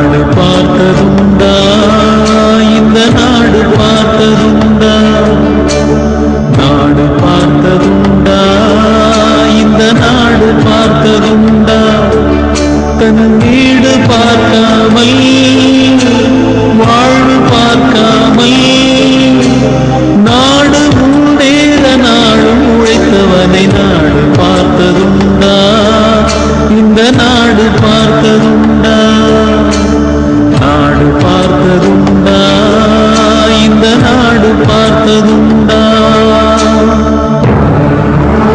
நாடு பார்த்ததுண்டா, இந்த நாடு பார்த்ததுண்டா, நாடு பார்த்ததுண்டா, இந்த நாடு பார்த்ததுண்டா. தன் வீடு பார்க்காமல் வாழ்வு பார்க்காமல் நாடு முன்னேற நாடும் உழைத்தவனை நாடு பார்த்ததுண்டா, இந்த நாடு பார்த்ததுண்டா, நாடு பார்த்ததுண்டா, இந்த நாடு பார்த்ததுண்டா.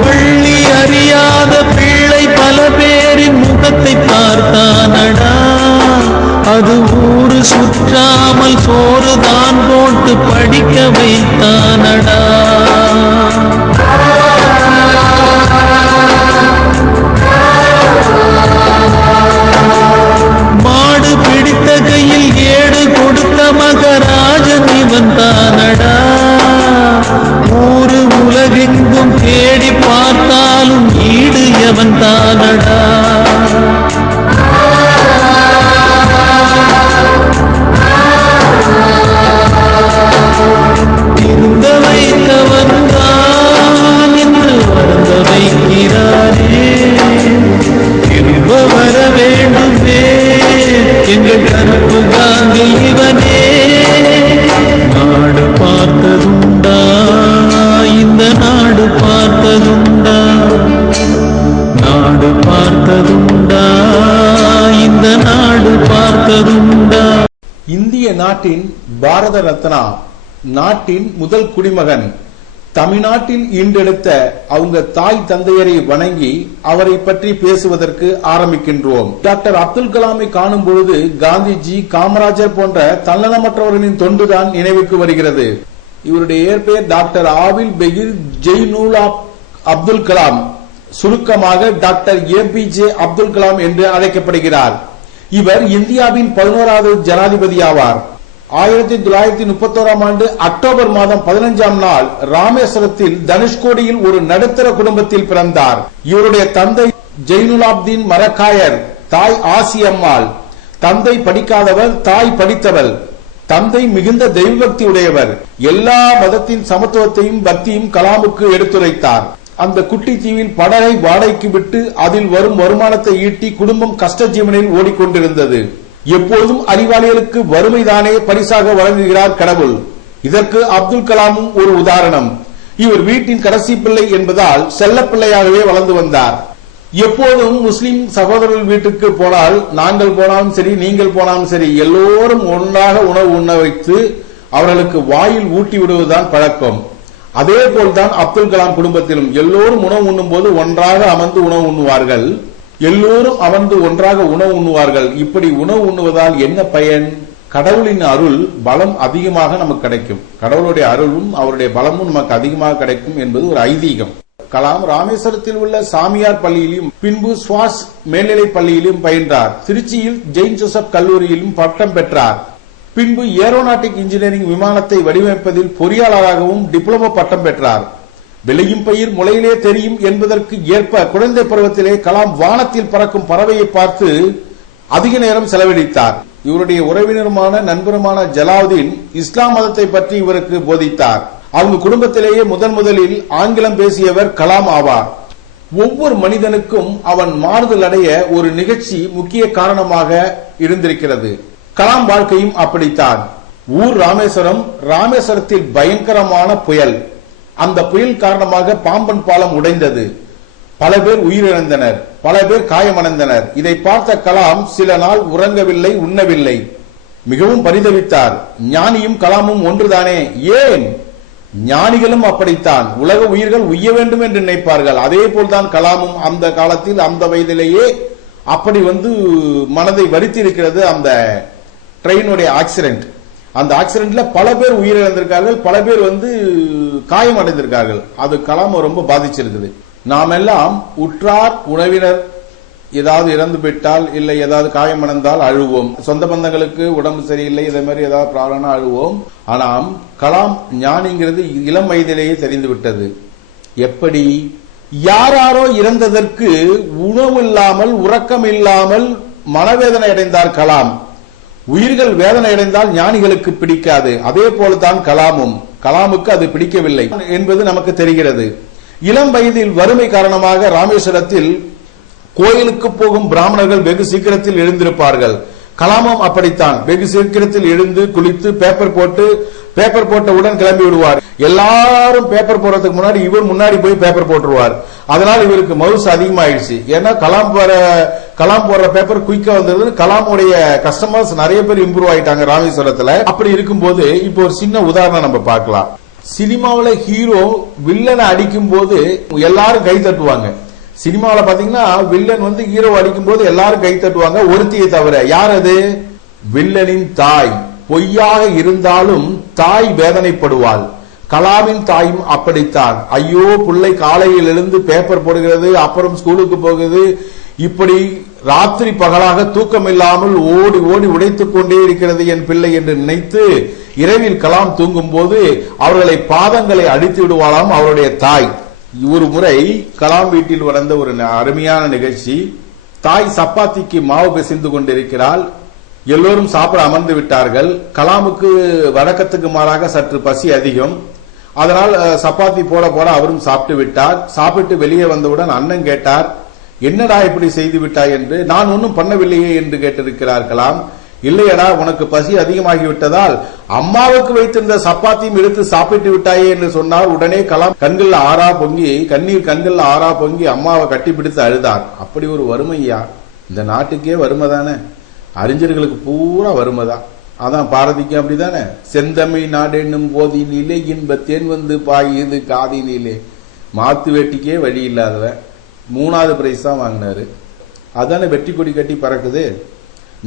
பள்ளி அறியாத பிள்ளை பல பேரின் முகத்தை பார்த்தானடா, அது ஊரு சுற்றாமல் சோறுதான் போட்டு படிக்க வைத்தானடா. மாடு பிடித்த கையில் ஏடு கொடுத்த மகராஜன் இவன் தானடா. ஊரு உலகெங்கும் தேடி பார்த்தாலும் ஈடு எவன் தானடா. திருந்த வைத்தவன் தான் என்று வருந்த வைக்கிறாரே, திரும்ப வர வேண்டுமே எங்கள் கருப்பு காந்தி இவனே. நாடு பார்த்ததுண்டா, இந்த நாடு பார்த்ததுண்டா, நாடு பார்த்ததுண்டா, இந்த நாடு பார்த்ததுண்டா. இந்திய நாட்டின் பாரத ரத்னா, நாட்டின் முதல் குடிமகன், தமிழ்நாட்டில் ஈண்டெடுத்த அவங்க தாய் தந்தையரை வணங்கி அவரை பற்றி பேசுவதற்கு ஆரம்பிக்கின்றோம். டாக்டர் அப்துல் கலாமை காணும் பொழுது காந்திஜி, காமராஜர் போன்ற தன்னலமற்றவர்களின் தொண்டுதான் நினைவுக்கு வருகிறது. இவருடைய இயற்பெயர் டாக்டர் ஆவில் பெகிர் ஜெய்னுல் அப்துல் கலாம், சுருக்கமாக டாக்டர் APJ அப்துல் கலாம் என்று அழைக்கப்படுகிறார். இவர் இந்தியாவின் 11வது ஜனாதிபதி ஆவார். 1931ஆம் ஆண்டு அக்டோபர் மாதம் 15ஆம் நாள் ராமேஸ்வரத்தில் தனுஷ்கோடியில் ஒரு நடுத்தர குடும்பத்தில் பிறந்தார். இவருடைய தந்தை ஜெய்னுலாப்தீன் மரக்காயர், தாய் ஆசியம்மாள். தந்தை படிக்காதவர், தாய் படித்தவள். தந்தை மிகுந்த தெய்வபக்தி உடையவர். எல்லா மதத்தின் சமத்துவத்தையும் பக்தியும் கலாமுக்கு எடுத்துரைத்தார். அந்த குட்டி தீவில் படகை வாடகைக்கு விட்டு அதில் வரும் வருமானத்தை ஈட்டி குடும்பம் கஷ்ட ஜீவனில் ஓடிக்கொண்டிருந்தது. எப்பொழுதும் அறிவாளிகளுக்கு வறுமைதானே பரிசாக வழங்குகிறார் கடவுள். இதற்கு அப்துல் கலாமும் ஒரு உதாரணம். இவர் வீட்டின் கடைசி பிள்ளை என்பதால் செல்ல பிள்ளையாகவே வளர்ந்து வந்தார். எப்போதும் முஸ்லிம் சகோதரர்கள் வீட்டுக்கு போனால், நாங்கள் போனாலும் சரி நீங்கள் போனாலும் சரி, எல்லோரும் ஒன்றாக உணவு உண்ண வைத்து அவர்களுக்கு வாயில் ஊட்டி விடுவதுதான் பழக்கம். அதே போல்தான் அப்துல் கலாம் குடும்பத்திலும் எல்லோரும் உணவு உண்ணும் போது ஒன்றாக அமர்ந்து உணவு உண்ணுவார்கள். எல்லோரும் அமர்ந்து ஒன்றாக உணவு உண்ணுவார்கள். இப்படி உணவு உண்ணுவதால் என்ன பயன்? கடவுளின் அருள் பலம் அதிகமாக நமக்கு கிடைக்கும். கடவுளுடைய அருளும் அவருடைய பலமும் நமக்கு அதிகமாக கிடைக்கும் என்பது ஒரு ஐதீகம். கலாம் ராமேஸ்வரத்தில் உள்ள சாமியார் பள்ளியிலும் பின்பு ஸ்வாஸ் மேல்நிலை பள்ளியிலும் பயின்றார். திருச்சியில் ஜெயின் ஜோசப் கல்லூரியிலும் பட்டம் பெற்றார். பின்பு ஏரோநாட்டிக் இன்ஜினியரிங் விமானத்தை வடிவமைப்பதில் பொறியாளராகவும் டிப்ளமோ பட்டம் பெற்றார். விளையும் பயிர் முளையிலே தெரியும் என்பதற்கு ஏற்ப குழந்தை பருவத்திலே கலாம் வானத்தில் பறக்கும் பறவையை பார்த்து அதிக நேரம் செலவழித்தார். இவருடைய உறவினருமான நண்பருமான ஜலாவுதீன் இஸ்லாம் மதத்தை பற்றி இவருக்கு போதித்தார். அவங்க குடும்பத்திலேயே முதலில் ஆங்கிலம் பேசியவர் கலாம் ஆவார். ஒவ்வொரு மனிதனுக்கும் அவன் மாறுதல் அடைய ஒரு நிகழ்ச்சி முக்கிய காரணமாக இருந்திருக்கிறது. கலாம் வாழ்க்கையும் அப்படித்தான். ஊர் ராமேஸ்வரம். ராமேஸ்வரத்தில் பயங்கரமான புயல். அந்த புயல் காரணமாக பாம்பன் பாலம் உடைந்தது. பல பேர் உயிரிழந்தனர், பல பேர் காயமடைந்தனர். இதை பார்த்த கலாம் சில நாள் உறங்கவில்லை, உண்ணவில்லை. மிகவும் பரிதவித்தார். ஞானியும் கலாமும் ஒன்றுதானே? ஏன்? ஞானிகளும் அப்படித்தான். உலக உயிர்கள் உய்ய வேண்டும் என்று நினைப்பார்கள். அதே போல்தான் கலாமும் அந்த காலத்தில் அந்த வயதிலேயே அப்படி மனதை வருத்தியிருக்கிறது அந்த ட்ரெயினுடைய ஆக்சிடென்ட். அந்த ஆக்சிடென்ட்ல பல பேர் உயிரிழந்திருக்கார்கள், பல பேர் காயம் அடைந்திருக்கார்கள். அது கலாம் ரொம்ப பாதிச்சிருக்குது. நாம் எல்லாம் உற்றார் உறவினர் ஏதாவது இறந்து விட்டால் இல்லை ஏதாவது காயமடைந்தால் அழுவோம். சொந்த பந்தங்களுக்கு உடம்பு சரியில்லை, இதே மாதிரி ஏதாவது ப்ராப்ளம்னா அழுவோம். ஆனால் கலாம் ஞானிங்கிறது இளம் வயதிலேயே தெரிந்து விட்டது. எப்படி? யாராரோ இறந்ததற்கு உணவு இல்லாமல் உறக்கம் இல்லாமல் மனவேதனை அடைந்தார் கலாம். உயிர்கள் வேதனை அடைந்தால் ஞானிகளுக்கு பிடிக்காது. அதே போலதான் கலாமுக்கு அது பிடிக்கவில்லை என்பது நமக்கு தெரிகிறது. இளம் வயதில் வறுமை காரணமாக ராமேஸ்வரத்தில் கோயிலுக்கு போகும் பிராமணர்கள் வெகு சீக்கிரத்தில் எழுந்திருப்பார்கள். கலாமும் அப்படித்தான். வெகு சீக்கிரத்தில் எழுந்து குளித்து பேப்பர் போட்டவுடன் கிளம்பி விடுவார். எல்லாரும் பேப்பர் போடுறதுக்கு முன்னாடி இவர் முன்னாடி போய் பேப்பர் போட்டுருவார். அதனால இவருக்கு மவுசு அதிகமாயிடுச்சு. ஏன்னா கலாம் போடுற பேப்பர் குயிக்கா வந்தது. கலாமுடைய கஸ்டமர்ஸ் நிறைய பேர் இம்ப்ரூவ் ஆயிட்டாங்க ராமேஸ்வரத்துல. அப்படி இருக்கும்போது இப்போ ஒரு சின்ன உதாரணம் நம்ம பார்க்கலாம். சினிமாவில ஹீரோ வில்லனை அடிக்கும் போது எல்லாரும் கை தட்டுவாங்க. சினிமாவில பாத்தீங்கன்னா வில்லன் ஹீரோ அடிக்கும் போது எல்லாரும் கை தட்டுவாங்க, ஒருத்தியை தவிர. யார் அது? வில்லனின் தாய். பொய்யாக இருந்தாலும் தாய் வேதனைப்படுவாள். கலாமின் தாயும் அப்படித்தான். ஐயோ பிள்ளை காலையில் எழுந்து பேப்பர் போடுகிறது, அப்புறம் ஸ்கூலுக்கு போகுது, இப்படி ராத்திரி பகலாக தூக்கம் இல்லாமல் ஓடி ஓடி உடைத்துக் கொண்டே இருக்கிறது என் பிள்ளை என்று நினைத்து இரவில் கலாம் தூங்கும் போது அவர்களை பாதங்களை அடித்து விடுவாளாம் அவருடைய தாய். ஒரு முறை கலாம் வீட்டில் நடந்த ஒரு அருமையான நிகழ்ச்சி. தாய் சப்பாத்திக்கு மாவு பிசைந்து கொண்டிருக்கிறாள். எல்லோரும் சாப்பிட அமர்ந்து விட்டார்கள். கலாமுக்கு வழக்கத்துக்கு மாறாக சற்று பசி அதிகம். அதனால் சப்பாத்தி போட அவரும் சாப்பிட்டு விட்டார். சாப்பிட்டு வெளியே வந்தவுடன் அண்ணன் கேட்டார், என்னடா இப்படி செய்து விட்டாய் என்று. நான் ஒன்னும் பண்ணவில்லையே என்று கேட்டிருக்கிறார் கலாம். இல்லையடா, உனக்கு பசி அதிகமாகிவிட்டதால் அம்மாவுக்கு வைத்திருந்த சப்பாத்தியும் எடுத்து சாப்பிட்டு விட்டாயே என்று சொன்னார். உடனே கலாம் கண்கள் ஆறா பொங்கி அம்மாவை கட்டிப்பிடித்து அழுதார். அப்படி ஒரு வறுமையா? இந்த நாட்டுக்கே வறுமை தானே, அறிஞர்களுக்கு பூரா வறுமைதான். அதான் பாரதிக்கு அப்படிதானே. செந்தமிழ் நாடு என்னும் போதினிலே இன்பத்தேன் பாயுது காதினிலே. மாத்து வேட்டிக்கே வழி இல்லாதவன் 3வது பிரைஸ் தான் வாங்கினாரு. அதானே வெற்றி கொடி கட்டி பறக்குது.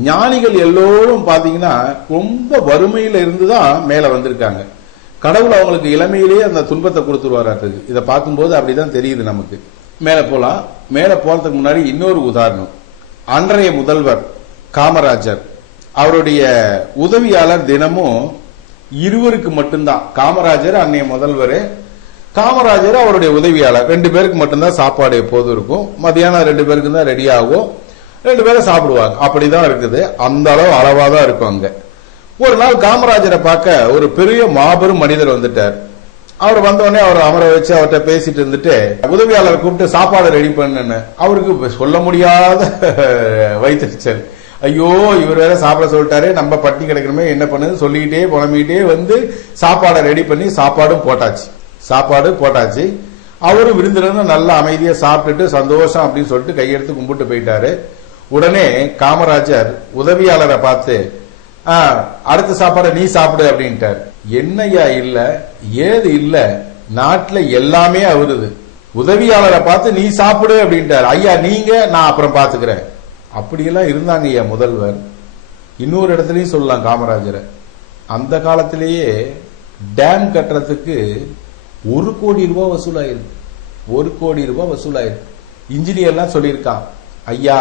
ஞானிகள் எல்லோரும் பாத்தீங்கன்னா ரொம்ப வறுமையில இருந்துதான் மேல வந்திருக்காங்க. கடவுள் அவங்களுக்கு இளமையிலேயே அந்த துன்பத்தை கொடுத்துருவாரு. இதை பார்க்கும்போது அப்படிதான் தெரியுது நமக்கு. மேல போலாம். மேல போறதுக்கு முன்னாடி இன்னொரு உதாரணம். அன்றைய முதல்வர் காமராஜர், அவருடைய உதவியாளர் தினமும் இருவருக்கு மட்டும்தான். காமராஜர் அன்னைய முதல்வர், காமராஜர் அவருடைய உதவியாளர் 2 பேருக்கு மட்டும்தான் சாப்பாடு எப்போதும் இருக்கும். மதியானம் 2 பேருக்கு தான் ரெடி ஆகும், 2 பேரும் சாப்பிடுவாங்க. அப்படிதான் இருக்குது. அந்த அளவு அளவாதான் இருக்கும் அங்க. ஒரு நாள் காமராஜரை பார்க்க ஒரு பெரிய மாபெரும் மனிதர் வந்துட்டார். அவர் வந்தோடனே அவர் அமர வச்சு அவர்கிட்ட பேசிட்டு இருந்துட்டு உதவியாளரை கூப்பிட்டு சாப்பாடு ரெடி பண்ணுன்னு. அவருக்கு சொல்ல முடியாத வைத்தறிச்சல். ஐயோ, இவர் வேற சாப்பிட சொல்லிட்டாரு, நம்ம பட்டி கிடக்கணுமே, என்ன பண்ணுது சொல்லிக்கிட்டே புலம்பிக்கிட்டே சாப்பாடை ரெடி பண்ணி சாப்பாடு போட்டாச்சு. அவரும் விருந்தினர் நல்ல அமைதியா சாப்பிட்டுட்டு சந்தோஷம் அப்படின்னு சொல்லிட்டு கையெடுத்து கும்பிட்டு போயிட்டாரு. உடனே காமராஜர் உதவியாளரை பார்த்து, அடுத்த சாப்பாடை நீ சாப்பிடு அப்படின்ட்டார். என்னையா இல்ல, ஏது இல்ல, நாட்டுல எல்லாமே அவருது. உதவியாளரை பார்த்து நீ சாப்பிடு அப்படின்ட்டார். ஐயா நீங்க, நான் அப்புறம் பாத்துக்கிறேன். அப்படியெல்லாம் இருந்தாங்க ஐயா முதல்வர். இன்னொரு இடத்துலயும் சொல்லலாம் காமராஜரை. அந்த காலத்திலேயே டேம் கட்டுறதுக்கு 1 கோடி ரூபாய் வசூலாயிருக்கு. 1 கோடி ரூபாய் வசூலாயிருக்கு. இன்ஜினியர்லாம் சொல்லியிருக்கான், ஐயா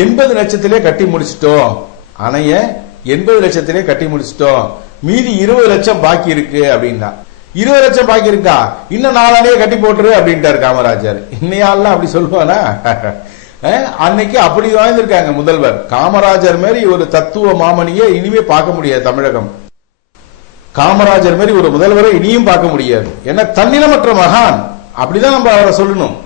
80 லட்சத்திலே கட்டி முடிச்சிட்டோம், அணைய 80 லட்சத்திலே கட்டி முடிச்சிட்டோம், மீதி 20 லட்சம் பாக்கி இருக்கு அப்படின்னா. 20 லட்சம் பாக்கி இருக்கா, இன்னும் 4 அணையை கட்டி போட்டுரு அப்படின்ட்டாரு காமராஜர். இன்னையாலாம் அப்படி சொல்லுவானா? அன்னைக்கு அப்படி வாழ்ந்திருக்காங்க முதல்வர். காமராஜர் மாதிரி ஒரு தத்துவ மாமனியை இனிமே பார்க்க முடியாது தமிழகம். காமராஜர் மாதிரி ஒரு முதல்வரை இனியும் பார்க்க முடியாது. ஏன்னா தன்னிலமற்ற மகான், அப்படிதான் நம்ம அவரை சொல்லணும்.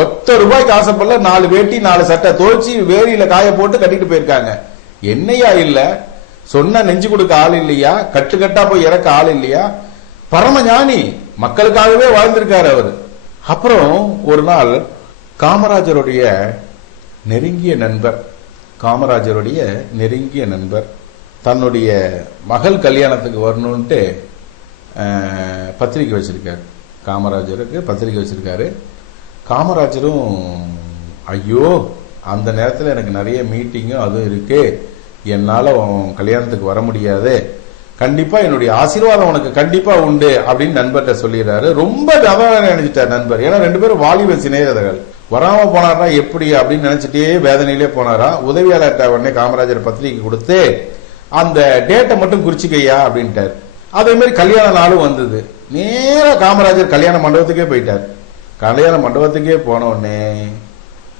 ₹1 ஆசைப்படல, 4 வேட்டி 4 சட்டை துவைச்சி வேரியில காய போட்டு கட்டிட்டு போயிருக்காங்க. என்னையா இல்ல, சொன்ன நெஞ்சு கொடுக்க ஆள் இல்லையா, கட்டுக்கட்டா போய் இறக்க ஆள் இல்லையா? பரமஞானி, மக்களுக்காகவே வாழ்ந்திருக்காரு அவர். அப்புறம் ஒரு நாள் காமராஜருடைய நெருங்கிய நண்பர் தன்னுடைய மகள் கல்யாணத்துக்கு வரணும்ட்டு பத்திரிக்கை வச்சிருக்காரு. காமராஜருக்கு பத்திரிக்கை வச்சிருக்காரு. காமராஜரும் ஐயோ அந்த நேரத்தில் எனக்கு நிறைய மீட்டிங்கும் அதுவும் இருக்கு, என்னால கல்யாணத்துக்கு வர முடியாது, கண்டிப்பா என்னுடைய ஆசீர்வாதம் உனக்கு கண்டிப்பா உண்டு அப்படின்னு நண்பர்கிட்ட சொல்லிடுறாரு. ரொம்ப நினைச்சிட்டார் நண்பர். ஏன்னா 2 பேரும் வாலிப சிநேகிதர்கள். வராம போனாரா எப்படி அப்படின்னு நினைச்சிட்டே வேதனையிலே போனாரா. உதவியாளர்கிட்ட உடனே காமராஜர் பத்திரிக்கை கொடுத்து அந்த டேட்டை மட்டும் குறிச்சிக்கையா அப்படின்ட்டார். அதே மாதிரி கல்யாண நாளும் வந்தது. நேரா காமராஜர் கல்யாண மண்டபத்துக்கே போயிட்டார். கல்யாண மண்டபத்துக்கே போன உடனே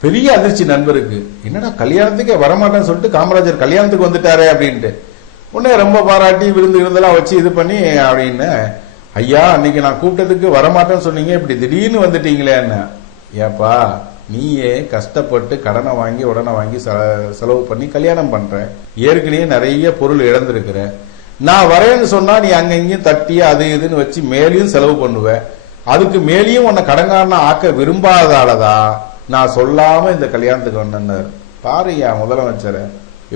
பெரிய அதிர்ச்சி நண்பருக்கு. என்னடா கல்யாணத்துக்கே வரமாட்டேன்னு சொல்லிட்டு காமராஜர் கல்யாணத்துக்கு வந்துட்டாரே அப்படின்ட்டு உடனே ரொம்ப பாராட்டி விருந்தெல்லாம் வச்சு இது பண்ணி அப்படின்னு, ஐயா அன்னைக்கு நான் கூப்பிட்டதுக்கு வரமாட்டேன்னு சொன்னீங்க, இப்படி திடீர்னு வந்துட்டீங்களே என்ன. ஏப்பா நீயே கஷ்டப்பட்டு கடனை வாங்கி உடனே வாங்கி செலவு பண்ணி கல்யாணம் பண்ற, ஏற்கனவே நிறைய பொருள் இழந்திருக்கிற, நான் வரேன்னு சொன்னா நீ அங்கங்கேயும் தட்டி அது இதுன்னு வச்சு மேலேயும் செலவு பண்ணுவேன், அதுக்கு மேலேயும் உன்னை கடங்காரனா ஆக்க விரும்பாதாலதான் நான் சொல்லாம இந்த கல்யாணத்துக்கு வந்தேன்னாரு. பாருயா முதலமைச்சரை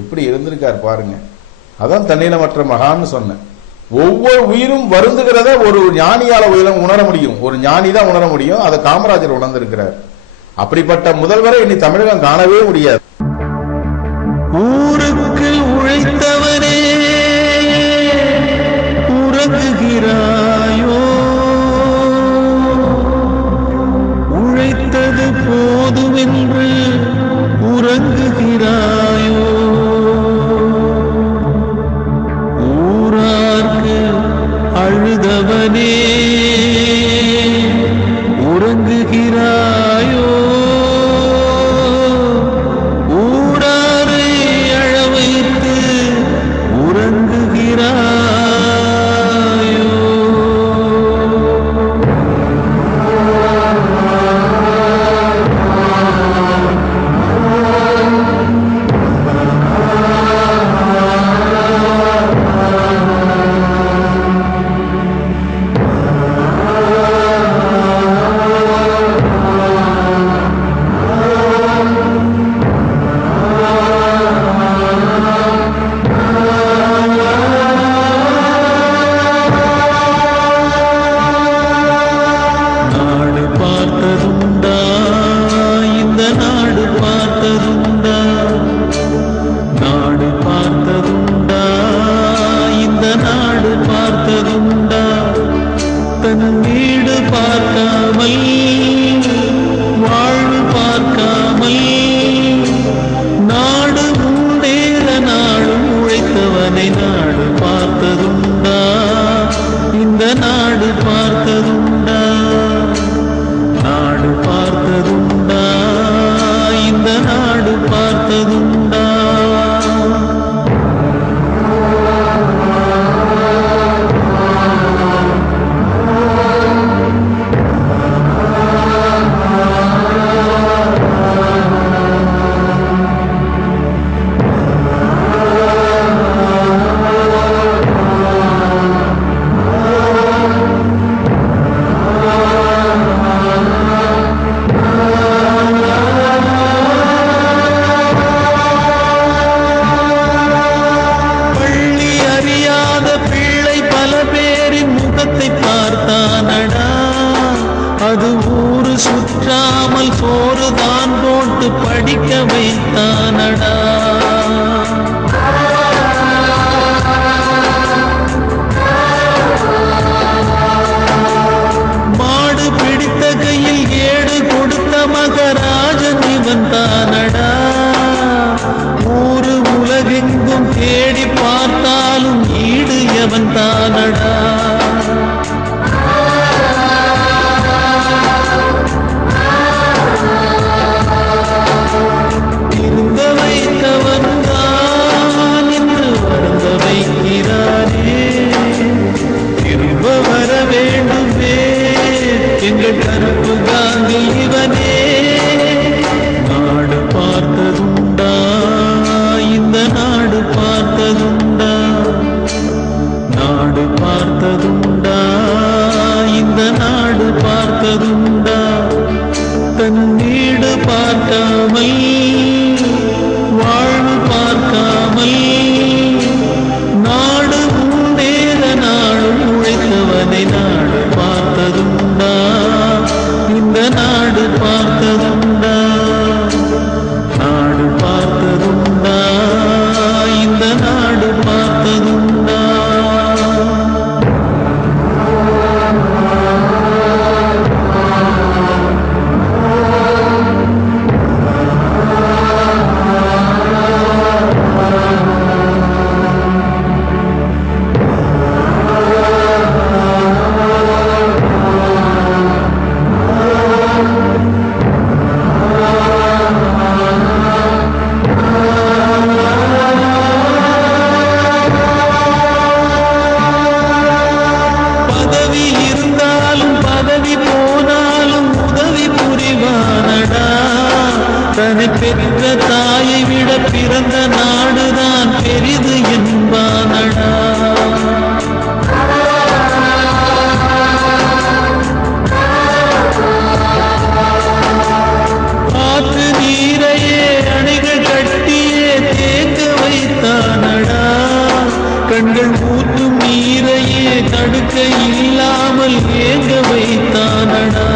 எப்படி இருந்திருக்காரு பாருங்க. அதான் தன்னிலமற்ற மகான்னு சொன்னேன். ஒவ்வொரு உயிரும் வருந்துகிறத ஒரு ஞானியால உணர முடியும், ஒரு ஞானி தான் உணர முடியும். அதை காமராஜர் உணர்ந்திருக்கிறார். அப்படிப்பட்ட முதல்வரை இனி தமிழகம் காணவே முடியாது. ஊருக்கு உழைத்தவனே உறங்குகிறாயோ, உழைத்தது போதுமென்று உறங்குகிறாயோ, ஊரார்க்கு அழுதவனே உறங்குகிறாயோ, ஊராரை அழ வைத்து உறங்குகிறாயோ. நாடு பார்த்ததுண்டா, நாடு பார்த்ததுண்டா. அவர்கள் ஊற்றும் நீரையே தடுக்க இல்லாமல் ஏங்க வைத்தானடா.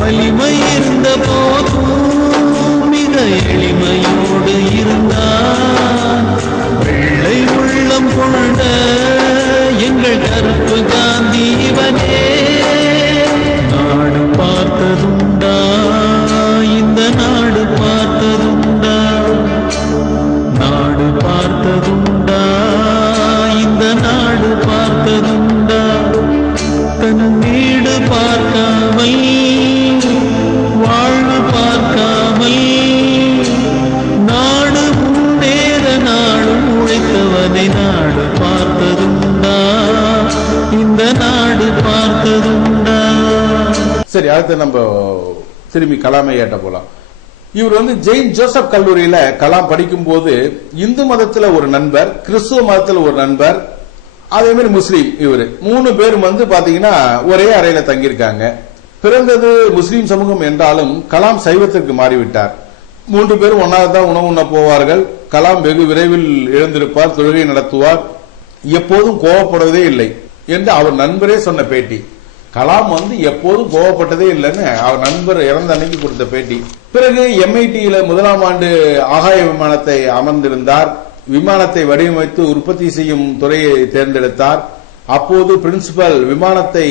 வலிமை இருந்த போதும் மிக எளிமையோடு இருந்தான். வெள்ளை உள்ளம் கொண்ட எங்கள் கருப்பு காந்தி இவனே. நாடு பார்த்ததுண்டா, இந்த நாடு பார்த்ததுண்டா, நாடு பார்த்ததுண்டா, இந்த நாடு பார்த்ததுண்டா. தன் வீடு பார்க்காமல் வாழ்வு பார்க்காமல் நாடு முன்னேற நாடு உழைத்தவனை நாடு பார்த்ததுண்டா, இந்த நாடு பார்த்ததுண்டா. சரி, அடுத்து நம்ம திரும்பி கலாம் ஐயாட்ட போலாம். இவர் ஜெயின் ஜோசப் கல்லூரியில கலாம் படிக்கும் போது இந்து மதத்துல ஒரு நண்பர், கிறிஸ்துவ மதத்துல ஒரு நண்பர், அதே மாதிரி முஸ்லீம், இவரு 3 பேர் பாத்தீங்கன்னா ஒரே அறையில தங்கியிருக்காங்க. பிறந்தது முஸ்லீம் சமூகம் என்றாலும் கலாம் சைவத்திற்கு மாறிவிட்டார். 3 பேரும் ஒன்னால்தான் உணவு உண்ண போவார்கள். கலாம் வெகு விரைவில் எழுந்திருப்பார், தொழுகை நடத்துவார், எப்போதும் கோவப்படுவதே இல்லை என்று அவர் நண்பரே சொன்ன பேட்டி. கலாம் எப்போதும் கோவப்பட்டதே இல்லைன்னு அவர் நண்பர் இறந்த அன்னைக்கு கொடுத்த பேட்டி. பிறகு MITயில 1ஆம் ஆண்டு ஆகாய விமானத்தை அமர்ந்திருந்தார். விமானத்தை வடிவமைத்து உற்பத்தி செய்யும் துறையை தேர்ந்தெடுத்தார். அப்போது பிரின்சிபல் விமானத்தை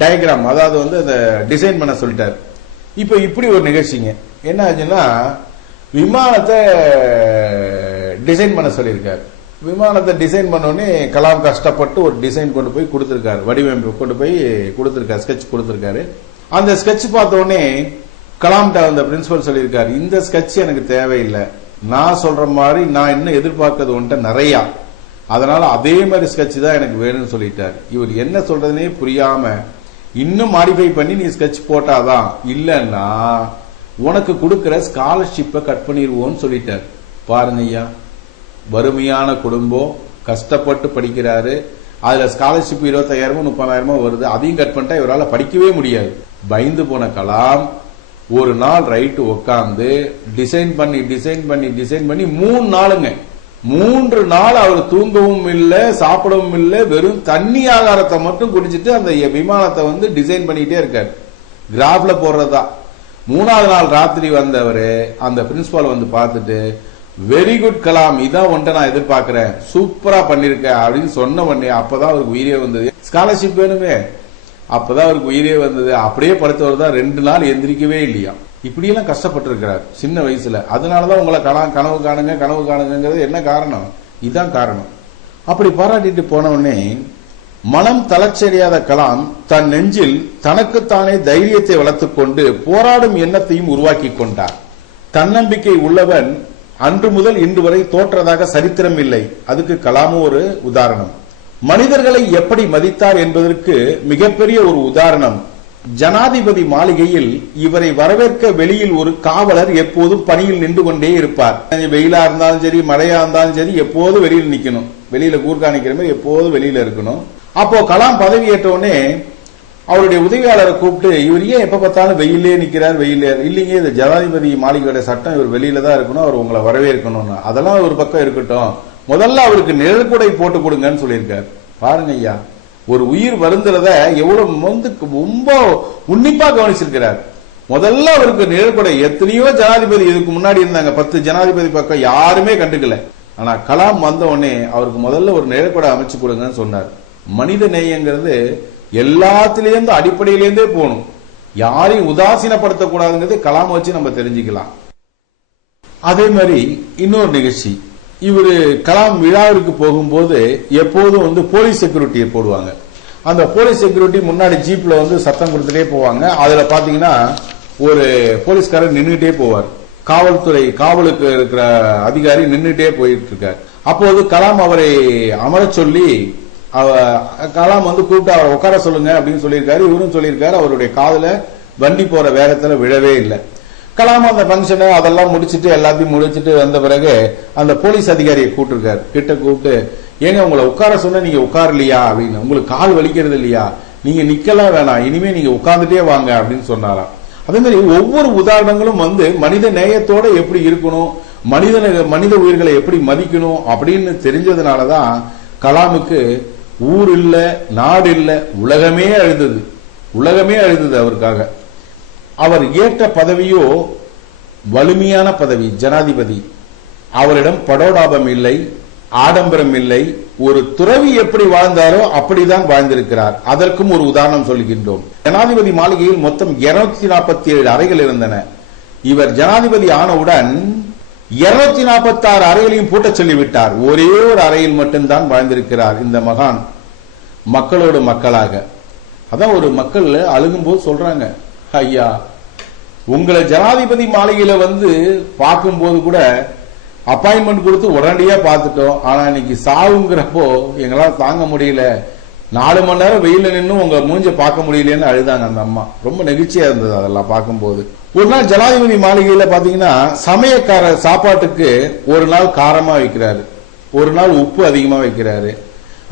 டயக்ராம், அதாவது அந்த டிசைன் பண்ண சொல்லிட்டார். இப்ப இப்படி ஒரு நிகழ்ச்சிங்க என்ன ஆச்சுன்னா, விமானத்தை டிசைன் பண்ண சொல்லியிருக்காரு. விமானத்தை டிசைன் பண்ணோடனே கலாம் கஷ்டப்பட்டு ஒரு டிசைன் கொண்டு போய் கொடுத்திருக்காரு, வடிவமைப்பு கொண்டு போய் கொடுத்திருக்காரு, ஸ்கெட்ச் கொடுத்திருக்காரு. அந்த ஸ்கெட்ச் பார்த்த உடனே கலாம்கிட்ட அந்த பிரின்சிபல் சொல்லியிருக்காரு, இந்த ஸ்கெட்ச் எனக்கு தேவையில்லை, நான் சொல்ற மாதிரி நான் இன்னும் எதிர்பார்க்கறது ஒன்றை நிறையா, அதனால அதே மாதிரி ஸ்கெட்ச் தான் எனக்கு வேணும்னு சொல்லிட்டார். இவர் என்ன சொல்றதுனே புரியாம இன்னும் மாடிஃபை பண்ணி நீ ஸ்கெட்ச் போட்டாதான், இல்லன்னா உனக்கு கொடுக்கிற ஸ்காலர்ஷிப்பை கட் பண்ணிடுவோன்னு சொல்லிட்டார். பாருங்க ஐயா, வறுமையான குடும்பம், கஷ்டப்பட்டு படிக்கிறாரு, அதுல ஸ்காலர்ஷிப் 25,000 30,000 வருது, அதையும் கட் பண்ணிட்டா இவரால் படிக்கவே முடியாது. பயந்து போன கலாம் ஒரு நாள் ரைட்டு உட்காந்து டிசைன் பண்ணி 3 நாளுங்க, 3 நாள் அவர் தூங்கவும் இல்லை, சாப்பிடவும் இல்லை, வெறும் தண்ணி ஆகாரத்தை மட்டும் குடிச்சிட்டு அந்த விமானத்தை டிசைன் பண்ணிட்டே இருக்காரு. கிராஃப்ல போடுறதா. 3ஆவது நாள் ராத்திரி வந்தவரு அந்த பிரின்சிபால் பார்த்துட்டு, வெரி குட் கலாம், இதான் ஒன்றை நான் எதிர்பார்க்கிறேன், சூப்பரா பண்ணிருக்க அப்படின்னு சொன்ன உடனே அப்பதான் அவருக்கு உயிரே வந்தது. ஸ்காலர்ஷிப் வேணுமே, அப்பதான் அவருக்கு உயிரே வந்தது. அப்படியே படுத்தவர் தான் 2 நாள் எந்திரிக்கவே இல்லையா. இப்படியெல்லாம் கஷ்டப்பட்டு இருக்கிறார் சின்ன வயசுல. அதனாலதான் உங்களை கனவு காணுங்கிறது என்ன காரணம்? இதுதான் காரணம். அப்படி பாராட்டிட்டு போன உடனே மனம் தளர்ச்சியடையாத கலாம் தன் நெஞ்சில் தனக்குத்தானே தைரியத்தை வளர்த்துக் கொண்டு போராடும் எண்ணத்தையும் உருவாக்கி கொண்டார். தன்னம்பிக்கை உள்ளவன் அன்று முதல் இன்று வரை தோற்றதாக சரித்திரம் இல்லை. அதுக்கு கலாமும் ஒரு உதாரணம். மனிதர்களை எப்படி மதித்தார் என்பதற்கு மிகப்பெரிய ஒரு உதாரணம். ஜனாதிபதி மாளிகையில் இவரை வரவேற்க வெளியில் ஒரு காவலர் எப்போதும் பணியில் நின்று கொண்டே இருப்பார். வெயிலா இருந்தாலும் சரி, மழையா இருந்தாலும் சரி, எப்போதும் வெளியில் நிக்கணும். வெளியில கூர்காணிக்கிற மாதிரி எப்போதும் வெளியில இருக்கணும். அப்போ கலாம் பதவி ஏற்ற உடனே அவருடைய உதவியாளரை கூப்பிட்டு, இவர் ஏன் எப்ப பார்த்தாலும் வெயிலே நிக்கிறார், வெயிலே இல்லைங்க, இந்த ஜனாதிபதி மாளிகையோட சட்டம் இவர் வெளியில தான் இருக்கணும், அவர் உங்களை வரவேற்கணும்னு. அதெல்லாம் ஒரு பக்கம் இருக்கட்டும், முதல்ல அவருக்கு நிழற்குடை போட்டு கொடுங்கன்னு சொல்லியிருக்காரு. பாருங்க ஐயா, ஒரு உயிர் வருந்துறத எவ்வளவு ரொம்ப உன்னிப்பா கவனிச்சிருக்கிறார். முதல்ல அவருக்கு நிழற்குடை, எத்தனையோ ஜனாதிபதி இதுக்கு முன்னாடி இருந்தாங்க, 10 ஜனாதிபதி பக்கம் யாருமே கண்டுக்கல. ஆனா கலாம் வந்த உடனே அவருக்கு முதல்ல ஒரு நிழற்குடை அமைச்சு கொடுங்கன்னு சொன்னார். மனித நேயங்கிறது எல்லாத்திலேருந்து அடிப்படையிலேருந்தே போகணும், யாரையும் உதாசீனப்படுத்தக்கூடாதுங்கிறது கலாம் வச்சு நம்ம தெரிஞ்சுக்கலாம். அதே மாதிரி இன்னொரு நிகழ்ச்சி, இவரு கலாம் விழாவிற்கு போகும்போது எப்போதும் போலீஸ் செக்யூரிட்டியை போடுவாங்க. அந்த போலீஸ் செக்யூரிட்டி முன்னாடி ஜீப்ல சத்தம் கொடுத்துட்டே போவாங்க. அதுல பாத்தீங்கன்னா ஒரு போலீஸ்காரர் நின்றுட்டே போவார். காவல்துறை காவலுக்கு இருக்கிற அதிகாரி நின்றுட்டே போயிட்டு இருக்கார். அப்போது கலாம் அவரை அமர சொல்லி கலாம் கூப்பிட்டு அவரை உட்கார சொல்லுங்க அப்படின்னு சொல்லியிருக்காரு. இவரும் சொல்லியிருக்காரு. அவருடைய காதுல வண்டி போற வேகத்துல விழவே இல்லை. கலாம் அந்த பங்கனை அதெல்லாம் முடிச்சுட்டு எல்லாத்தையும் முடிச்சுட்டு வந்த பிறகு அந்த போலீஸ் அதிகாரியை கூப்பிட்டுருக்காரு. கிட்ட கூப்பிட்டு, ஏங்க உங்களை உட்கார சொன்ன நீங்க உட்காரலையா அப்படின்னு, உங்களுக்கு கால் வலிக்கிறது இல்லையா, நீங்க நிக்கலாம் வேணாம், இனிமே நீங்க உட்கார்ந்துட்டே வாங்க அப்படின்னு சொன்னாராம். அதே மாதிரி ஒவ்வொரு உதாரணங்களும் மனித நேயத்தோட எப்படி இருக்கணும், மனித உயிர்களை எப்படி மதிக்கணும் அப்படின்னு தெரிஞ்சதுனாலதான் கலாமுக்கு ஊர் இல்ல, நாடு இல்ல, உலகமே அழுதது அவருக்காக. அவர் ஏற்ற பதவியோ வலிமையான பதவி, ஜனாதிபதி. அவரிடம் படோடாபம் இல்லை, ஆடம்பரம் இல்லை. ஒரு துறவி எப்படி வாழ்ந்தாரோ அப்படிதான் வாழ்ந்திருக்கிறார். அதற்கும் ஒரு உதாரணம் சொல்கின்றோம். ஜனாதிபதி மாளிகையில் மொத்தம் 247 அறைகள் இருந்தன. இவர் ஜனாதிபதி ஆனவுடன் 246 அறைகளையும் பூட்டச் சொல்லிவிட்டார். ஒரே ஒரு அறையில் மட்டும்தான் வாழ்ந்திருக்கிறார் இந்த மகான், மக்களோடு மக்களாக. அதான் ஒரு மக்கள் அழுகும்போது சொல்றாங்க, ஐயா உங்களை ஜனாதிபதி மாளிகையில பார்க்கும்போது கூட அப்பாயின்மெண்ட் கொடுத்து உடனடியா பார்த்துட்டோம், ஆனா இன்னைக்கு சாவுங்கிறப்போ எங்களால் தாங்க முடியல, 4 மணி நேரம் வெயில நின்று உங்க மூஞ்ச பார்க்க முடியலன்னு அழுதாங்க அந்த அம்மா. ரொம்ப நெகிழ்ச்சியா இருந்தது அதெல்லாம் பார்க்கும்போது. ஒரு நாள் ஜனாதிபதி மாளிகையில பாத்தீங்கன்னா சமயக்கார சாப்பாட்டுக்கு ஒரு நாள் காரமா வைக்கிறாரு, ஒரு நாள் உப்பு அதிகமா வைக்கிறாரு.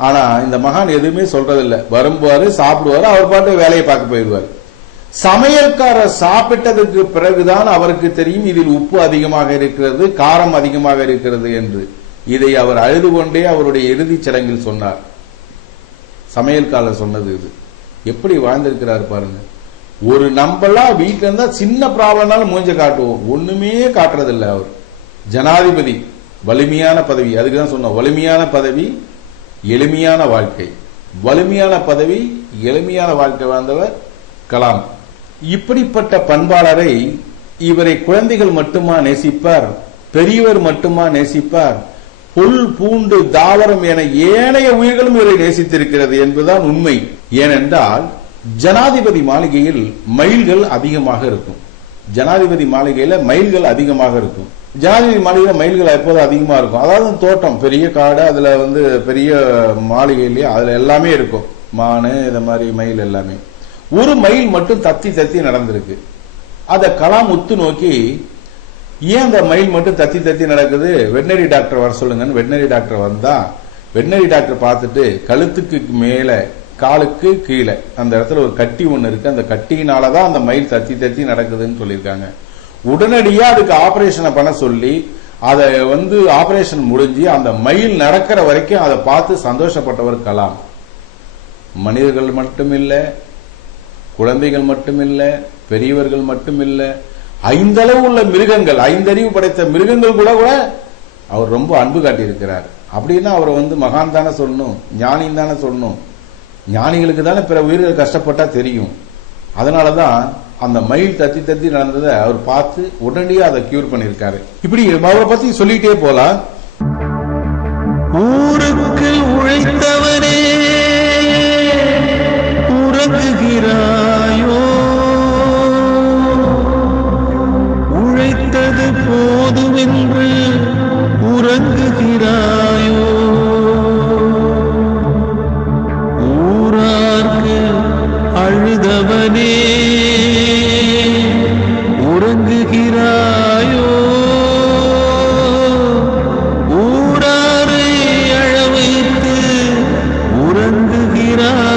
ஆனா இந்த மகான் எதுவுமே சொல்றதில்ல, வரும்பாரு சாப்பிடுவாரு, அவர் பாட்டு வேலையை பார்க்க போயிடுவாரு. சமையல்காரர் சாப்பிட்டதுக்கு பிறகுதான் அவருக்கு தெரியும் இதில் உப்பு அதிகமாக இருக்கிறது, காரம் அதிகமாக இருக்கிறது என்று. இதை அவர் அழுது கொண்டே அவருடைய இறுதிச் சடங்கில் சொன்னார். சமையல்காரர் சொன்னது இது. எப்படி வாழ்ந்திருக்கிறார் பாருங்க. ஒரு நம்பலா வீட்டுல இருந்தா சின்ன ப்ராப்ளம்னாலும் மூஞ்ச காட்டுவோம், ஒண்ணுமே காட்டுறதில்லை. அவர் ஜனாதிபதி, வலிமையான பதவி. அதுக்குதான் சொன்னோம், வலிமையான பதவி எளிமையான வாழ்க்கை. வலிமையான பதவி எளிமையான வாழ்க்கை வாழ்ந்தவர் கலாம். இப்படிப்பட்ட பண்பாளரை இவரை குழந்தைகள் மட்டுமா நேசிப்பார், பெரியவர் மட்டுமா நேசிப்பார்? புல் பூண்டு தாவரம் என ஏனைய உயிர்களும் இவரை நேசித்திருக்கிறது என்பதுதான் உண்மை. ஏனென்றால் ஜனாதிபதி மாளிகையில் மயில்கள் அதிகமாக இருக்கும். ஜனாதிபதி மாளிகையில மயில்கள் அதிகமாக இருக்கும். ஜனாதிபதி மாளிகையில மயில்கள் எப்போது அதிகமா இருக்கும். அதாவது தோட்டம், பெரிய காடு, அதுல பெரிய மாளிகையிலேயே அதுல எல்லாமே இருக்கும், மானு இந்த மாதிரி மயில் எல்லாமே. ஒரு மயில் மட்டும் தத்தி தத்தி நடந்திருக்கு. அத கலாம் உத்து நோக்கி, ஏன் அந்த மயில் மட்டும் தத்தி தத்தி நடக்குது, வெட்னரி டாக்டர் வர சொல்லுங்கன்னு வெட்னரி டாக்டர் வந்தா, வெட்னரி டாக்டர் பார்த்துட்டு கழுத்துக்கு மேல காலுக்கு கீழே அந்த இடத்துல ஒரு கட்டி ஒண்ணு இருக்கு, அந்த கட்டியினாலதான் அந்த மயில் தத்தி தத்தி நடக்குதுன்னு சொல்லியிருக்காங்க. உடனடியா அதுக்கு ஆபரேஷனை பண்ண சொல்லி அதை ஆபரேஷன் முடிஞ்சு அந்த மயில் நடக்கிற வரைக்கும் அதை பார்த்து சந்தோஷப்பட்டவர் கலாம். மனிதர்கள் மட்டுமில்ல, குழந்தைகள் மட்டுமில்ல, பெரியவர்கள் மட்டுமில்ல, 5 அளவு உள்ள மிருகங்கள், 5 அறிவு படைத்த மிருகங்கள் கூட அவர் ரொம்ப அன்பு காட்டியிருக்கிறார். அப்படின்னா அவர் மகான் தானே சொல்லணும், ஞானின்னு தானே சொல்லணும். ஞானிகளுக்கு தானே பிற உயிர்கள் கஷ்டப்பட்டா தெரியும். அதனாலதான் அந்த மயில் தத்தி தத்தி நடந்ததை அவர் பார்த்து உடனடியாக அதை கியூர் பண்ணியிருக்காரு. இப்படி அவரை பத்தி சொல்லிட்டே போலாம். ஊருக்கு உழைத்தவனே உறங்குகிறாயோ, உழைத்தது போதுமென்று உறங்குகிறாயோ, ஊரார்க்கு அழுதவனே உறங்குகிறாயோ, ஊராரை அழ வைத்து உறங்குகிறாயோ.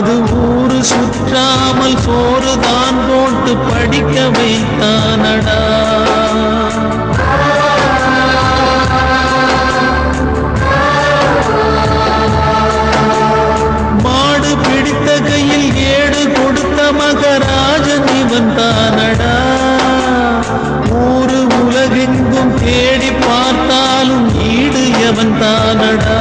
அது ஊரு சுற்றாமல் சோறுதான் போட்டு படிக்க வைத்தானடா. மாடு பிடித்த கையில் ஏடு கொடுத்த மகராஜன் இவன் தானடா. ஊரு உலகெங்கும் தேடி பார்த்தாலும் ஈடு எவன் தானடா.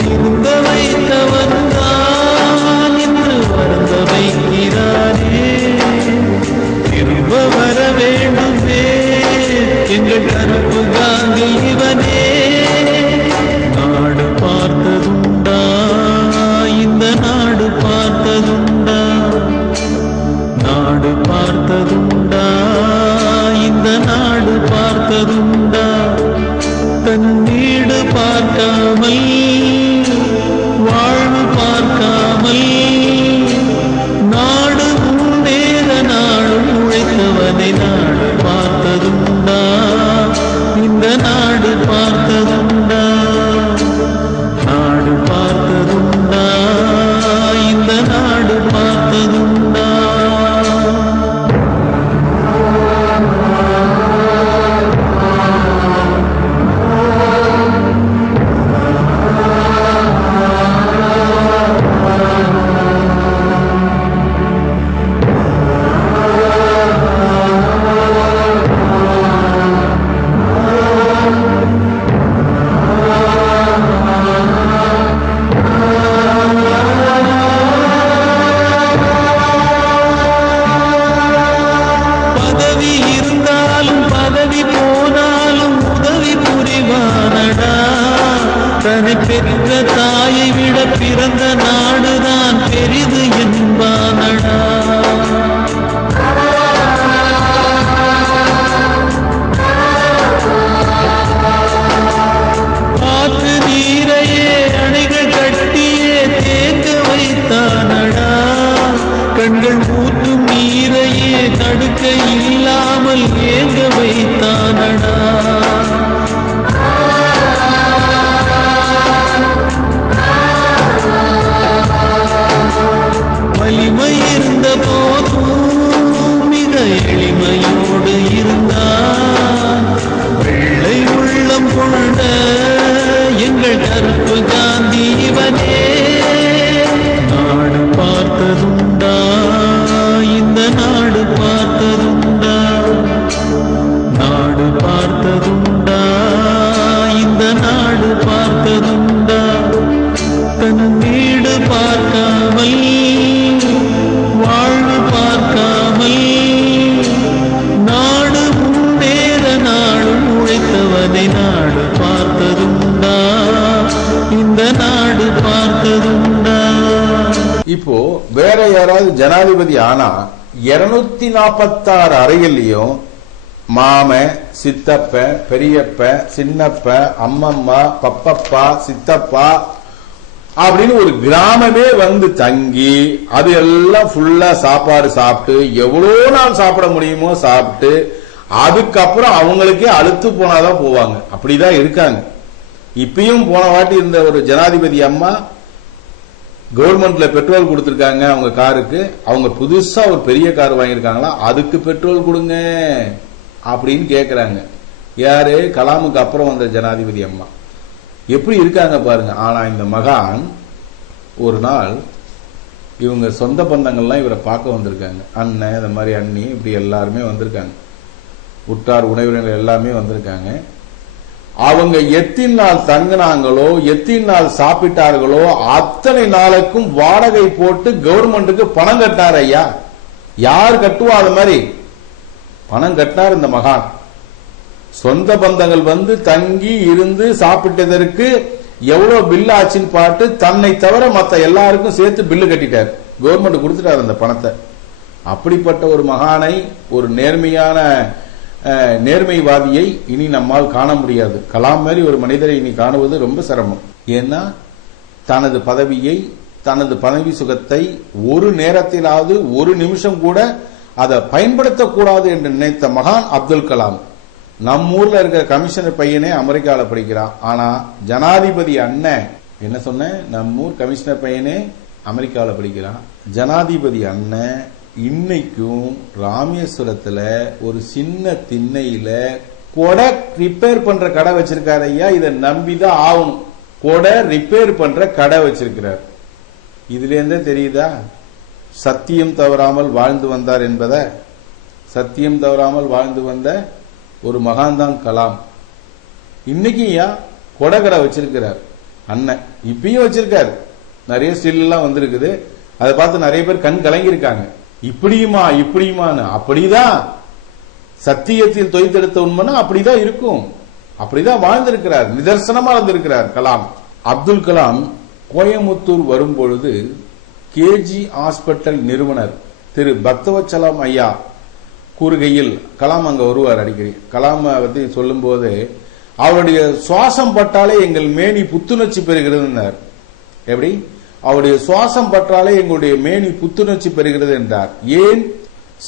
திருந்த வைத்தவன் தான் என்று வருந்த வைக்கிறானே. திரும்ப வர வேண்டுமே எங்கள் கருப்பு காந்தி இவனே. நாடு பார்த்ததுண்டா, இந்த நாடு பார்த்ததுண்டா. நாடு பார்த்ததுண்டா, இந்த நாடு பார்த்ததுண்டா. தன் வீடு பார்க்காமல் வாழ்வு பார்க்காமல் நாடு முன்னேற நாடு உழைத்தவனை நாடு பார்த்ததுண்டா, இந்த நாடு பார்த்ததுண்டா. நாடு பார்த்ததுண்டா, இந்த நாடு பார்த்ததுண்டா. பதவி இருந்தாலும் பதவி போனாலும் உதவி புரிவானடா. தன்னை பெற்ற தாயை விட பிறந்த நாடுதான் பெரிது என்பானடா. காற்று நீரையே அணைகள் கட்டியே தேக்க வைத்தானடா. கண்கள் ஊற்றும் நீரையே தடுக்க இல்லாமல் ஏங்க வைத்தானடா. வலிமை இருந்த போதும் மிக எளிமையோடு இருந்தான். வெள்ளை உள்ளம் கொண்ட எங்கள் கருப்பு காந்தி இவனே. நாடு பார்த்ததுண்டா, இந்த நாடு பார்த்ததுண்டா. நாடு பார்த்ததுண்டா, இந்த நாடு பார்த்ததுண்டா. தன் வீடு பார்க்காமல் வாழ்வு பார்க்காமல் நாடு முன்னேற நாடு உழைத்தவனை நாடு பார்த்ததுண்டா, இந்த நாடு பார்த்ததுண்டா. இப்போ வேற யாராவது ஜனாதிபதி ஆனா 246 அறைகள்லயும் மாம, சித்தப்ப, பெரியப்ப, சின்னப்ப, அம்மம்மா, பப்பப்பா, சித்தப்பா அப்படின்னு ஒரு கிராமமே வந்து தங்கி அது எல்லாம் ஃபுல்லா சாப்பாடு சாப்பிட்டு எவ்வளோ நாள் சாப்பிட முடியுமோ சாப்பிட்டு அதுக்கப்புறம் அவங்களுக்கே அழுத்து போனாதான் போவாங்க. அப்படிதான் இருக்காங்க. இப்பயும் போன வாட்டி இருந்த ஒரு ஜனாதிபதி அம்மா கவர்மெண்ட்ல பெட்ரோல் கொடுத்திருக்காங்க அவங்க காருக்கு. அவங்க புதுசா ஒரு பெரிய கார் வாங்கியிருக்காங்களா, அதுக்கு பெட்ரோல் கொடுங்க அப்படின்னு கேக்குறாங்க. யாரு? கலாமுக்கு அப்புறம் வந்த ஜனாதிபதி அம்மா. எப்படி இருக்காங்க பாருங்க. ஆனா இந்த மகான் ஒரு நாள் இவங்க சொந்த பந்தங்கள்லாம் இவரை பார்க்க வந்திருக்காங்க. அண்ணன், இந்த மாதிரி அண்ணி, இப்படி எல்லாருமே வந்திருக்காங்க. உற்றார் உணவினர்கள் எல்லாமே வந்திருக்காங்க. அவங்க எத்தனை நாள் தங்கினாங்களோ, எத்தனை நாள் சாப்பிட்டார்களோ அத்தனை நாளுக்கும் வாடகை போட்டு கவர்மெண்ட்டுக்கு பணம் கட்டார். ஐயா, யார் கட்டுவா? அது மாதிரி பணம் கட்டார் இந்த மகான். சொந்த பந்தங்கள் வந்து தங்கி இருந்து சாப்பிட்டதற்கு எவ்வளவு பில் ஆச்சுன்னு பாட்டு தன்னை தவிர மற்ற எல்லாருக்கும் சேர்த்து பில்லு கட்டிட்டார். கவர்மெண்ட் கொடுத்துட்டார் அந்த பணத்தை. அப்படிப்பட்ட ஒரு மகானை, ஒரு நேர்மையான நேர்மைவாதியை இனி நம்மால் காண முடியாது. கலாம் மாதிரி ஒரு மனிதரை இனி காணுவது ரொம்ப சிரமம். ஏன்னா தனது பதவியை, தனது பதவி சுகத்தை ஒரு நேரத்திலாவது ஒரு நிமிஷம் கூட அதை பயன்படுத்தக்கூடாது என்று நினைத்த மகான் அப்துல் கலாம். நம்ம ஊர்ல இருக்கிற கமிஷனர் பையனே அமெரிக்காவில் படிக்கிறான். ஆனா ஜனாதிபதி அண்ணன் என்ன சொன்ன, நம்ம ஊர் கமிஷனர் பையனே அமெரிக்காவில் படிக்கிறான். ஜனாதிபதி அண்ணன் இன்னைக்கும் ராமேஸ்வரத்துல ஒரு சின்ன திண்ணையில கொடை ரிப்பேர் பண்ற கடை வச்சிருக்காரு. ஐயா, இதை நம்பிதான் ஆகணும். கொடை ரிப்பேர் பண்ற கடை வச்சிருக்கிறார். இதுல இருந்தே தெரியுதா சத்தியம் தவறாமல் வாழ்ந்து வந்தார் என்பத. சத்தியம் தவறாமல் வாழ்ந்து வந்த ஒரு மகான்தான் கலாம். இன்னைக்கு கொடை கடை வச்சிருக்கிறார் அண்ணன். இப்பயும் வச்சிருக்காரு. நிறைய ஸ்டில் எல்லாம் வந்திருக்குது. அதை பார்த்து நிறைய பேர் கண் கலங்கியிருக்காங்க. இப்படியுமா இப்படியுமான்னு. அப்படிதான் சத்தியத்தில் தொய்த்தெடுத்த உண்மைன்னா அப்படிதான் இருக்கும். அப்படிதான் வாழ்ந்திருக்கிறார். நிதர்சனமா இருந்திருக்கிறார் கலாம். அப்துல் கலாம் கோயமுத்தூர் வரும்பொழுது கேஜி ஹாஸ்பிட்டல் நிறுவனர் திரு பக்தவச்சலம் ஐயா கூறுகையில், கலாம் அங்க வருவார் அடிக்கடி. கலாம் பத்தி சொல்லும் போது, அவருடைய சுவாசம் பட்டாலே எங்கள் மேனி புத்துணர்ச்சி பெறுகிறது. எப்படி? அவருடைய சுவாசம் பற்றாலே எங்களுடைய மேனி புத்துணர்ச்சி பெறுகிறது என்றார். ஏன்?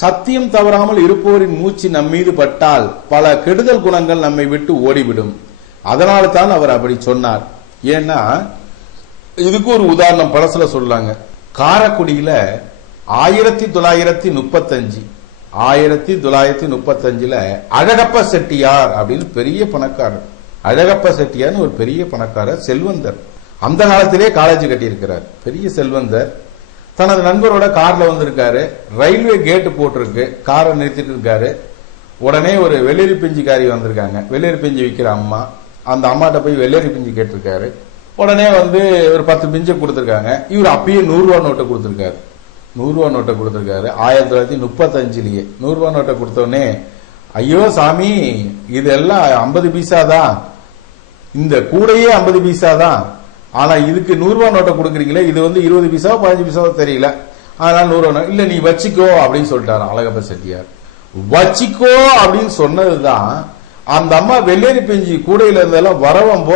சத்தியம் தவறாமல் இருப்பவரின் மூச்சு நம் மீது பட்டால் பல கெடுதல் குணங்கள் நம்மை விட்டு ஓடிவிடும். அதனால தான் அவர் அப்படி சொன்னார். ஏன்னா, இதுக்கு ஒரு உதாரணம் பழசுல சொல்லாங்க. காரைக்குடியில 1935 அழகப்ப செட்டியார் அப்படின்னு பெரிய பணக்காரர். அழகப்ப செட்டியார்னு ஒரு பெரிய பணக்காரர், செல்வந்தர். அந்த காலத்திலே காலேஜ் கட்டி இருக்கிறார். பெரிய செல்வந்தர். தனது நண்பரோட கார்ல வந்திருக்காரு. ரயில்வே கேட்டு போட்டிருக்கு. காரை நிறுத்திட்டு இருக்காரு. உடனே ஒரு வெள்ளரி பிஞ்சுக்காரி வந்திருக்காங்க. வெள்ளரி பிஞ்சு விற்கிற அம்மா. அந்த அம்மாட்ட போய் வெள்ளரி பிஞ்சு கேட்டிருக்காரு. உடனே ஒரு 10 பிஞ்சை கொடுத்திருக்காங்க. இவர் அப்பயே 100 ரூபா நோட்டை கொடுத்திருக்காரு. 100 ரூபா நோட்டை கொடுத்திருக்காரு. 1935 100 ரூபா நோட்டை கொடுத்தோடனே, ஐயோ சாமி, இதெல்லாம் 50 பைசா தான், இந்த கூடையே 50 பைசா தான், ஆனா இதுக்கு 100 ரூபா நோட்டை கொடுக்குறீங்களே, இது 20 பைசாவோ 15 பைசாவோ தெரியல, அதனால 100 ரூபா இல்ல நீ வச்சிக்கோ அப்படின்னு சொல்லிட்டாரு அழகப்ப செட்டியார். வச்சிக்கோ அப்படின்னு சொன்னதுதான் அந்த அம்மா வெள்ளரி பிஞ்சு கூடையில இருந்தெல்லாம் வரவன்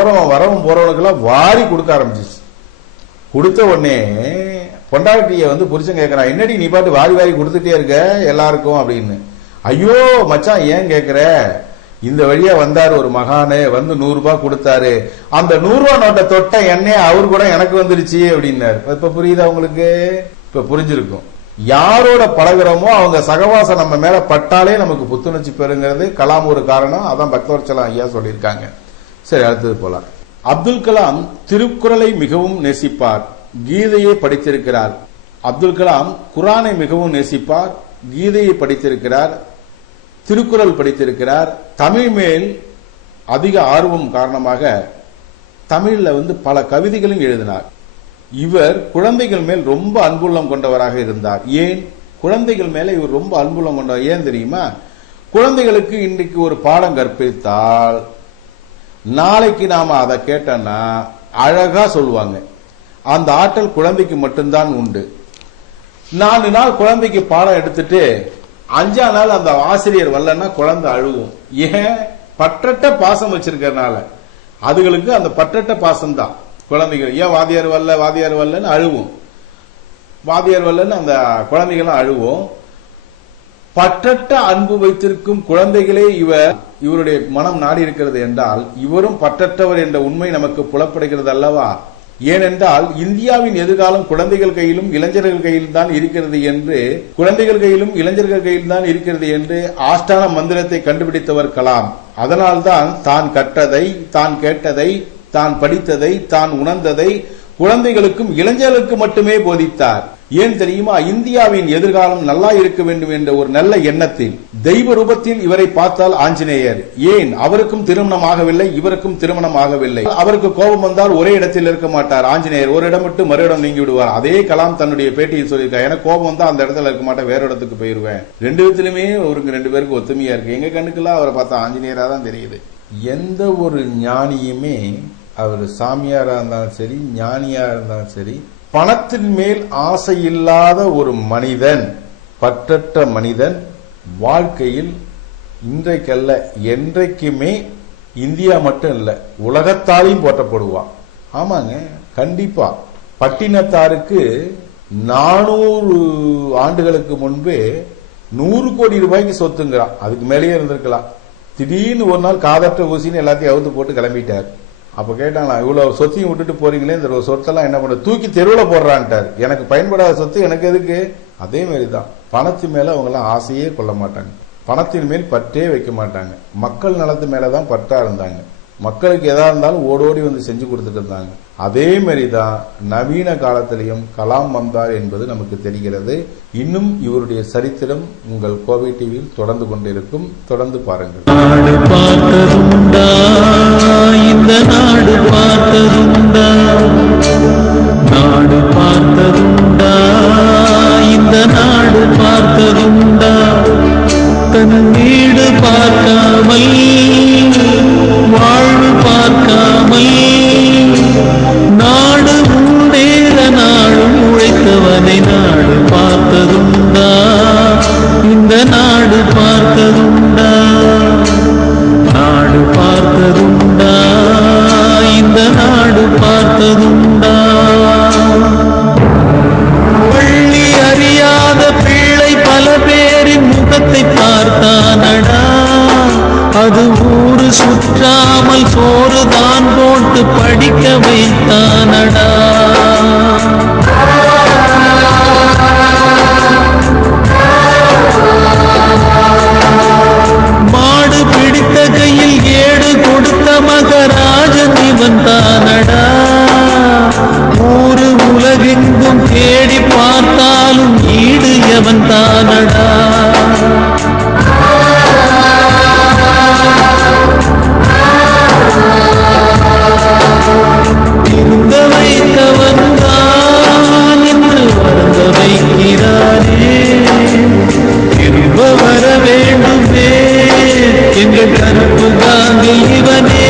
போறவனுக்கெல்லாம் வாரி கொடுக்க ஆரம்பிச்சிச்சு. கொடுத்த உடனே பொண்டாட்டிய புருஷன் கேட்கறான், என்னடி நீ பாட்டு வாரி வாரி கொடுத்துட்டே இருக்க எல்லாருக்கும் அப்படின்னு. ஐயோ மச்சான் ஏன் கேக்குற, இந்த வழியா வந்தாரு ஒரு மகானே, 100 ரூபாய் கொடுத்தாரு, அந்த 100 ரூபாய் நோட்டை தொட்ட எண்ணெய் அவரு கூட எனக்கு வந்துருச்சு அப்படின்னாரு. இப்ப புரியுதா உங்களுக்கு? இப்ப புரிஞ்சிருக்கும். யாரோட பழகிறோமோ அவங்க சகவாசம் நம்ம மேல பட்டாலே நமக்கு புத்துணர்ச்சி பெறுங்கிறது கலாம் ஒரு காரணம். அதான் பக்தவச்சலம் ஐயா சொல்லியிருக்காங்க. சரி, அடுத்தது போலாம். அப்துல் கலாம் திருக்குறளை மிகவும் நேசிப்பார், கீதையை படித்திருக்கிறார். அப்துல் கலாம் குரானை மிகவும் நேசிப்பார், கீதையை படித்திருக்கிறார், திருக்குறள் படித்திருக்கிறார். தமிழ் மேல் அதிக ஆர்வம் காரணமாக தமிழ்ல பல கவிதைகளும் எழுதினார். இவர் குழந்தைகள் மேல் ரொம்ப அன்புள்ளம் கொண்டவராக இருந்தார். ஏன்? குழந்தைகள் மேல இவர் ரொம்ப அன்புள்ளம் கொண்டவர். ஏன் தெரியுமா? குழந்தைகளுக்கு இன்றைக்கு ஒரு பாடம் கற்பித்தால் நாளைக்கு நாம அதை கேட்டோம்னா அழகா சொல்லுவாங்க. அந்த ஆற்றல் குழந்தைக்கு மட்டும்தான் உண்டு. 4 நாள் குழந்தைக்கு பாடம் எடுத்துட்டு 5ஆம் நாள் அந்த ஆசிரியர் வரலன்னா குழந்தை அழுவும். ஏன்? பற்றட்ட பாசம் வச்சிருக்கிறதுனால. அதுகளுக்கு அந்த பற்றட்ட பாசம் தான் குழந்தைகள். ஏன் வாத்தியார் வரலன்னு அழுவும். வாத்தியார் வரலன்னு அந்த குழந்தைகளும் அழுவும். பற்றட்ட அன்பு வைத்திருக்கும் குழந்தைகளே இவருடைய மனம் நாடி இருக்கிறது என்றால் இவரும் பற்றற்றவர் என்ற உண்மை நமக்கு புலப்படுகிறது அல்லவா? ஏனென்றால் இந்தியாவின் எதிர்காலம் குழந்தைகள் கையிலும் இளைஞர்கள் கையில் தான் இருக்கிறது என்று, குழந்தைகள் கையிலும் இளைஞர்கள் கையில் தான் இருக்கிறது என்று ஆஸ்தான மந்திரத்தை கண்டுபிடித்தவர் கலாம். அதனால்தான் தான் கற்றதை, தான் கேட்டதை, தான் படித்ததை, தான் உணர்ந்ததை குழந்தைகளுக்கும் இளைஞர்களுக்கு மட்டுமே போதித்தார். ஏன் தெரியுமா? இந்தியாவின் எதிர்காலம் நல்லா இருக்க வேண்டும் என்ற ஒரு நல்ல எண்ணத்தில். தெய்வ ரூபத்தில் இவரை பார்த்தால் ஆஞ்சநேயர். ஏன்? அவருக்கும் திருமணம் ஆகவில்லை, இவருக்கும் திருமணம் ஆகவில்லை. அவருக்கு கோபம் வந்தால் ஒரே இடத்தில் இருக்க மாட்டார் ஆஞ்சநேயர். ஒரு இடம் விட்டு மறு இடம் நீங்கி விடுவார். அதே கலாம் தன்னுடைய பேட்டியில் சொல்லியிருக்கார், எனக்கு கோபம் வந்தா அந்த இடத்துல இருக்க மாட்டேன், வேற இடத்துக்கு போயிருவேன். 2 விதத்திலுமே அவருக்கு 2 பேருக்கு ஒத்துமையா இருக்கு. எங்க கண்ணுக்கெல்லாம் அவரை பார்த்தா ஆஞ்சநேயரா தான் தெரியுது. எந்த ஒரு ஞானியுமே, அவர் சாமியாரா இருந்தாலும் சரி, ஞானியா இருந்தாலும் சரி, பணத்தின் மேல் ஆசை இல்லாத ஒரு மனிதன், பற்றற்ற மனிதன் வாழ்க்கையில் இன்றைக்கல்ல என்றைக்குமே இந்தியா மட்டும் இல்ல உலகத்தாலையும் போற்றப்படுவான். ஆமாங்க, கண்டிப்பா. பட்டினத்தாருக்கு 400 ஆண்டுகளுக்கு முன்பே 100 கோடி ரூபாய்க்கு சொத்துங்கிறான். அதுக்கு மேலேயே இருந்திருக்கலாம். திடீர்னு ஒரு நாள் காதற்ற ஊசின்னு எல்லாத்தையும் அவுத்து போட்டு கிளம்பிட்டார். அப்ப கேட்டாங்களா, இவ்வளவு சொத்தையும் விட்டுட்டு போறீங்களே, இந்த சொத்தெல்லாம் என்ன பண்ண, தூக்கி தெருவில் போடுறான்ட்டார். எனக்கு பயன்படாத சொத்து எனக்கு எதுக்கு? அதே மாதிரிதான் பணத்து மேல அவங்க எல்லாம் ஆசையே கொள்ள மாட்டாங்க, பணத்தின் மேல் பற்றே வைக்க மாட்டாங்க. மக்கள் நலத்து மேலதான் பற்றா இருந்தாங்க. மக்களுக்கு எதா இருந்தாலும் ஓடோடி வந்து செஞ்சு கொடுத்துட்டு இருந்தாங்க. அதே மாதிரிதான் நவீன காலத்திலையும் கலாம் வந்தார் என்பது நமக்கு தெரிகிறது. இன்னும் இவருடைய சரித்திரம் உங்கள் கோவை டிவியில் தொடர்ந்து கொண்டிருக்கும். தொடர்ந்து பாருங்கள். நாடு பார்த்ததுண்டா, இந்த நாடு பார்த்ததுண்டா, நாடு பார்த்ததுண்டா, இந்த நாடு பார்த்ததுண்டா, தன் வீடு பார்க்காமல் வாழ்வு பார்க்காமல் நாடு முன்னேற நாடும் உழைத்தவனை நாடு பார்த்ததுண்டா, இந்த நாடு பார்த்ததுண்டா, நாடு பார்த்ததுண்டா, இந்த நாடு பார்த்ததுண்டா. பள்ளி அறியாத பிள்ளை பல பேரின் முகத்தை பார்த்தானடா, அது ஊரு சுற்றாமல் சோறு தான் போட்டு படிக்க வைத்தானடா. மாடு பிடித்த கையில் ஏடு கொடுத்த மகராஜன் இவன் தானடா. ஊரு உலகெங்கும் தேடி பார்த்தாலும் ஈடு எவன் தானடா. திருந்த வைத்தவன் தான் என்று வருந்த வைக்கிறானே, திரும்ப வர வேண்டுமே எங்கள் கருப்பு காந்தி இவனே.